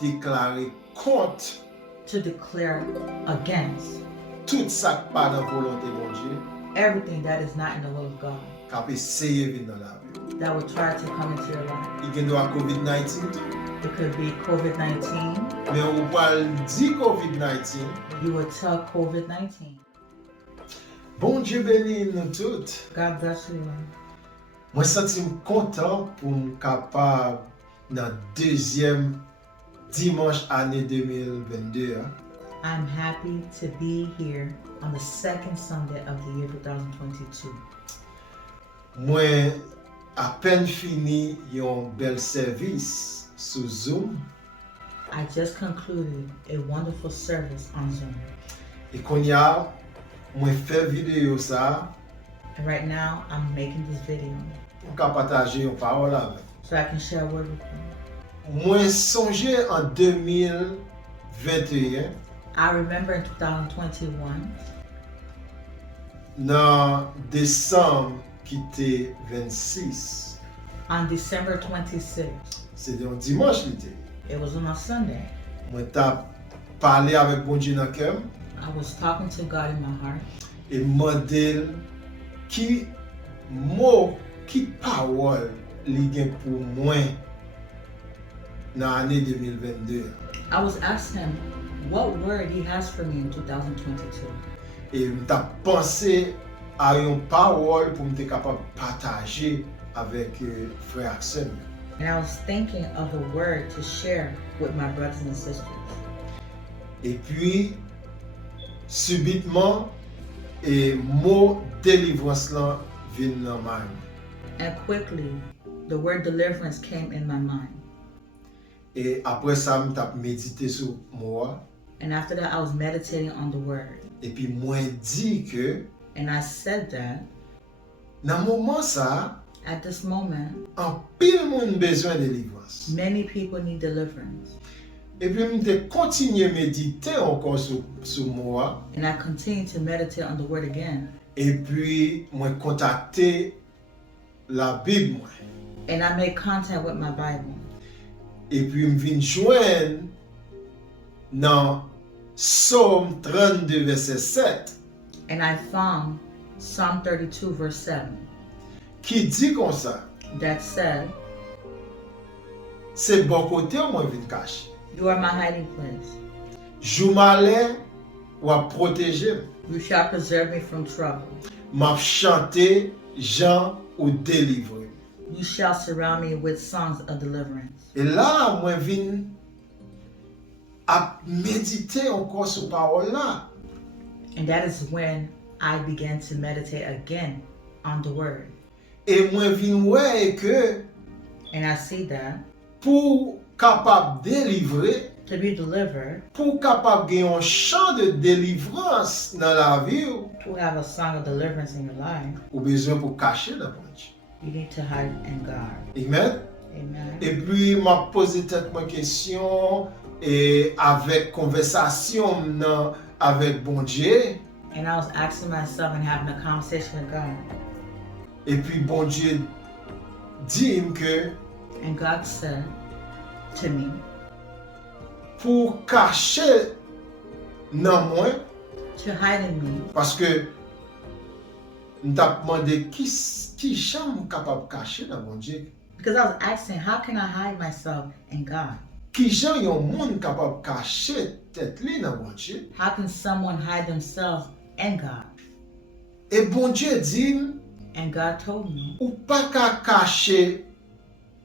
déclarer contre to declare against tout ça qui pas dans la volonté de Dieu, everything that is not in the will of God, qui a essayé de venir dans la vie. that will try to come into your life. Il y a COVID-19, It could be COVID-19. mais on va dire COVID-19. You will tell COVID-19. Bon Dieu bénit nous toutes. God bless you. Moi, je suis content pour être capable, dans le deuxième dimanche année 2022, I'm happy to be here on the second Sunday of the year 2022. moi, à peine fini un bel service sur Zoom, I just concluded a wonderful service on Zoom. et qu'on y a, moi, fait vidéo ça, And right now, I'm making this video pour partager une parole avec. so I can share a word with you. Moi, songé en 2021, I remember in 2021, dans décembre qui était 26, on December 26th, c'était un dimanche l'été. it was on a Sunday. Moi, t'ai parlé avec bon Dieu dans le cœur I was talking to God in my heart et demandé qui mot, qui parole li gen pour moi dans l'année 2022. I was asking him what word he has for me in 2022. Et m'ta pensé à une parole pour m'être capable de partager avec frère et sœurs. And I was thinking of a word to share with my brothers and sisters. Et puis subitement et mot délivrance là vient dans ma main. And quickly, the word deliverance came in my mind. Et après ça m'ta médité sur moi And after that, I was meditating on the word. et puis moi dit que And I said that dans moment ça at this moment, en pile moun besoin de délivrance. many people need deliverance. Et puis m'te continuer méditer encore sur moi And I continue to meditate on the word again. et puis moi contacter la Bible moi. And I made contact with my Bible. Et puis m'vin joindre dans Psaume 32 verset 7 And I found Psalm 32, verse 7, qui dit comme ça, that said, c'est bon côté ou moi vin cacher. You are my hiding place. Jou malais ou à protéger. You shall preserve me from trouble. M'a chanter Jean ou délivrer. You shall surround me with songs of deliverance. Et là, moi vin à méditer encore sur parole là. And that is when I began to meditate again on the word. Et moi vin ouais que And I see that pour capable délivrer, to be delivered, pour capable gagner un champ de délivrance dans la vie, to have a song of deliverance in your life, ou besoin pour cacher dans mon Dieu. you need to hide in God. Amen. Amen. Et puis m'a posé tête ma question et avec conversation nan, avec bon Dieu. And I was asking myself and having a conversation with God. Et puis bon Dieu dit que And God said to me, pour cacher dans moi, to hide in me, parce que nous t'a demandé qui j'aime capable cacher dans mon Dieu. because I was asking, how can I hide myself in God? Qui j'aime yon monde capable cacher tête li dans mon Dieu. How can someone hide themselves in God? Et bon Dieu dit And God told me, ou pas qu'à cacher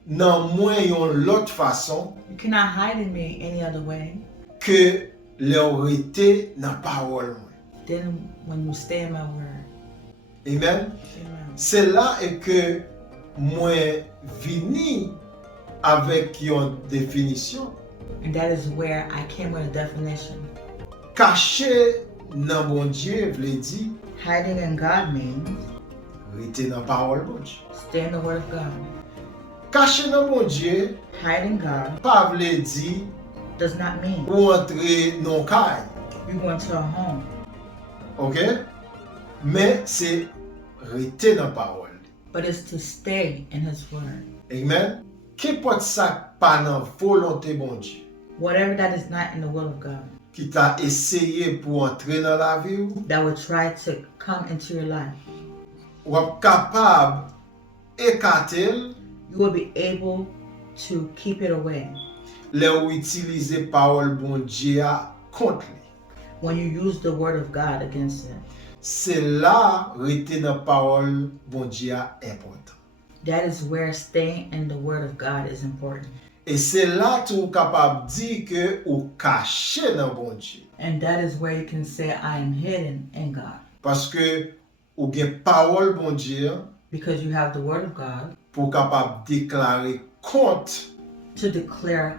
dans moi yon l'autre façon you cannot hide in me any other way que leur été dans parole moi. than when you stay in my word. Amen. Amen. C'est là et que moi vini avec une définition. And that is where I came with a definition. Cacher dans mon Dieu veut dire Hiding in God means rester dans parole bon Dieu. stay in the word of God. Cacher dans mon Dieu Hiding God pas veut dire does not mean ou entrer dans caille. you go into a home. OK? Mais c'est rester dans parole. But it's to stay in his word. Amen. Qu'importe ça pas dans volonté bon Dieu. Whatever that is not in the will of God, qui t'a essayé pour entrer dans la vie, ou that would try to come into your life, êtes capable d'écarter you will be able to keep it away les ou utiliser parole bon Dieu contre lui. when you use the word of God against it. C'est là rester dans parole bon Dieu important. That is where staying in the word of God is important. Et c'est là que tu es capable de dire que ou caché dans bon Dieu. And that is where you can say, I am hidden in God. Parce que ou gen parole bon Dieu Because you have the word of God pour capable déclarer contre to declare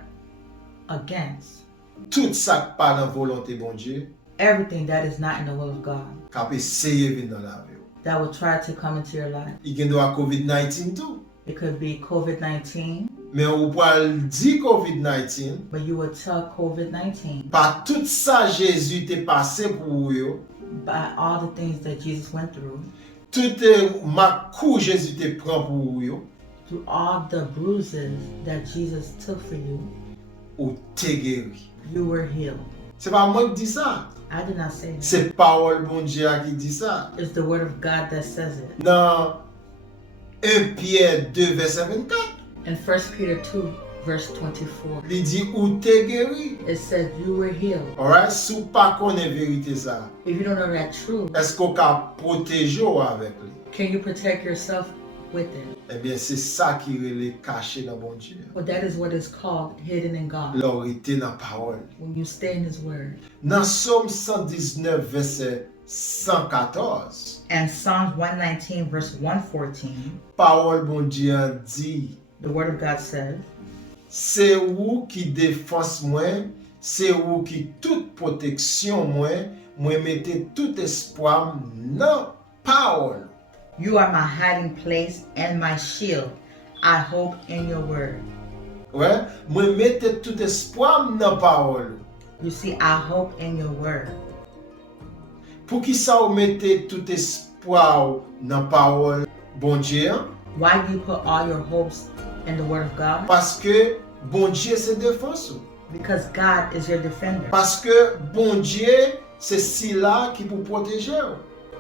against tout ça qui pas dans volonté bon Dieu, everything that is not in the will of God, qui peut essayer venir dans la vie. that will try to come into your life. Il gen doit COVID-19 tout. It could be COVID-19, Mais ou pral di COVID-19, but you would tell COVID-19 par tout ça Jésus t'est passé pour yo, by all the things that Jesus went through, tout makou Jésus te prend pour yo, through all the bruises that Jesus took for you, ou te guéri. you were healed. C'est pas moi qui dis ça, I did not say that. c'est parole bon Dieu qui dit ça. It's the word of God that says it. Dans 1 Pierre 2 verset 24, In 1 Peter 2, verse 24, il dit ou te guéri. it said you were healed. Alright, sou pas connaît vérité ça, If you don't know that truth, est-ce qu'on peut protéger avec lui? can you protect yourself with it? Eh bien, c'est ça qui est caché dans bon Dieu. Well, that is what is called hidden in God. L'orité dans la parole. When you stay in His Word. Dans Somme 119 verset 114, And Psalms 119, verse 114, parole bon Dieu dit, the Word of God says, c'est vous qui défense moi, c'est vous qui toute protection moi mettez tout espoir dans parole. you are my hiding place and my shield. I hope in your word. Ouais, moi mettez tout espoir dans parole. You see, I hope in your word. Pour qui ça vous mettez tout espoir dans parole bon Dieu? Why do you put all your hopes in the word of God? Parce que bon Dieu c'est défense. Because God is your defender. Parce que bon Dieu c'est si là qui pour protéger.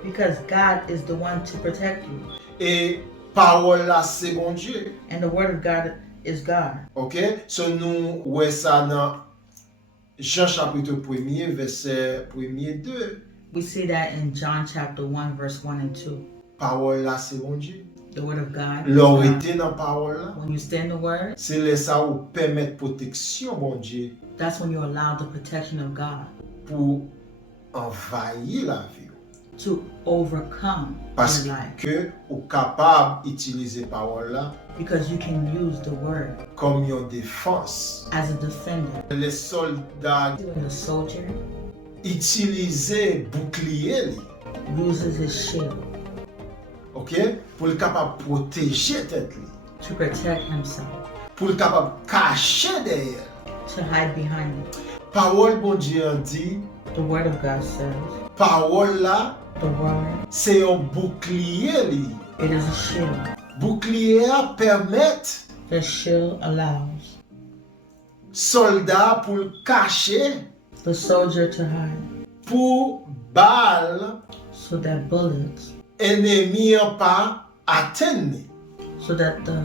Because God is the one to protect you. Et parole là c'est bon Dieu. And the word of God is God. OK? So nous ouais ça dans Jean chapitre 1er verset 1er 2. We see that in John chapter 1, verse 1 and 2. Parole là c'est bon Dieu. The word of God is God. L'orité dans parole là, When you stay in the word, c'est là ça où permettre protection bon Dieu that's when you allow the protection of God pour envahir la vie. to overcome Parce your life. que ou capable d'utiliser parole là Because you can use the word comme une défense. as a defender. Les soldats The soldier utiliser bouclier li, uses his shield OK? Pour le capable protéger tête li, to protect himself, pour le capable cacher derrière. to hide behind it. Parole bon Dieu en dit, The word of God says, parole là, the word, c'est un bouclier li. it is a shield. Bouclier a permet The shield allows soldat pour le cacher, the soldier to hide pour balle so that bullets, ennemi en pas atteindre. so that the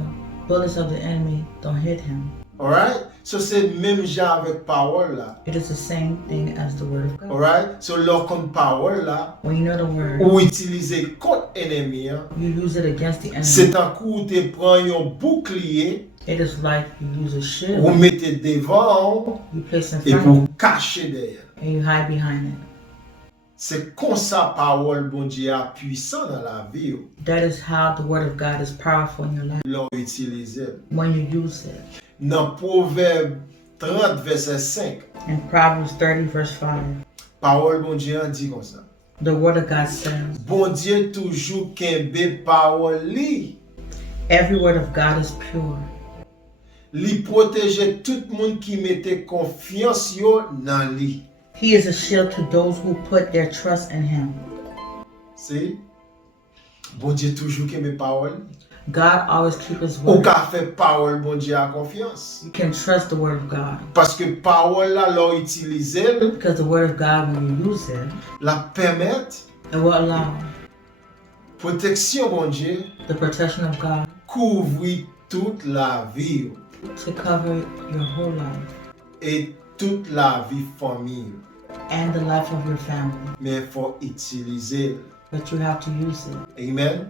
bullets of the enemy don't hit him. Alright? So c'est même genre avec parole là. It is the same thing as the word of God. Alright? So lorsqu'on parole là, When you know the word, ou utiliser contre ennemi, hein, you use it against the c'est enemy. un coup te prend un bouclier, It is like you use a vous shield, mettez devant you place in et front of vous you, cachez derrière. and you hide behind it. C'est comme ça parole bon Dieu est puissant dans la vie. That is how the word of God is powerful in your life. L'on utilise. When you use it. Dans Proverbe 30 verset 5, In Proverbs 30, verse 5, parole bon Dieu en dit comme ça. the word of God says, Bon Dieu toujours kembe parole li. every word of God is pure. Li protège tout monde qui mette confiance yo dans li. He is a shield to those who put their trust in him. C'est bon Dieu toujours kembe parole. God always keeps His Ou word. ka fè parole bon Dieu à confiance. You can trust the word of God Parce que parole là, l'on utilise, because the word of God, when you use it, la permettre it will allow protection bon Dieu the protection of God couvrir toute la vie to cover your whole life et toute la vie famille. and the life of your family. Mais il faut utiliser. But you have to use it. Amen.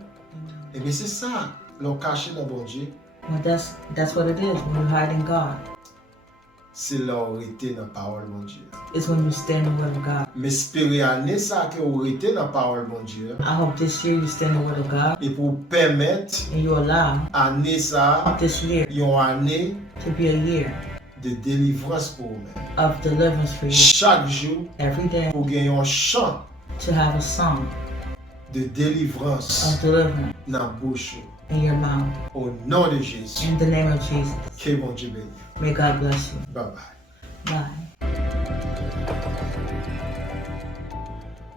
Et bien c'est ça, l'on caché dans bon Dieu, Well, that's what it is when you hide in God. c'est l'on rester dans la parole bon Dieu. It's when you stay in the word of God. Mais espérer année ça que vous rester dans la parole bon Dieu I hope this year you stay in the word of God et pour permettre and you allow année ça, this year une année to be a year de délivrance pour vous-même. of deliverance for you. Chaque jour, Every day pour gagner un chant to have a song de délivrance of deliverance dans la bouche. in your mouth. Au nom de Jésus. In the name of Jesus. Que bon Dieu bénisse. May God bless you. Bye bye. Bye.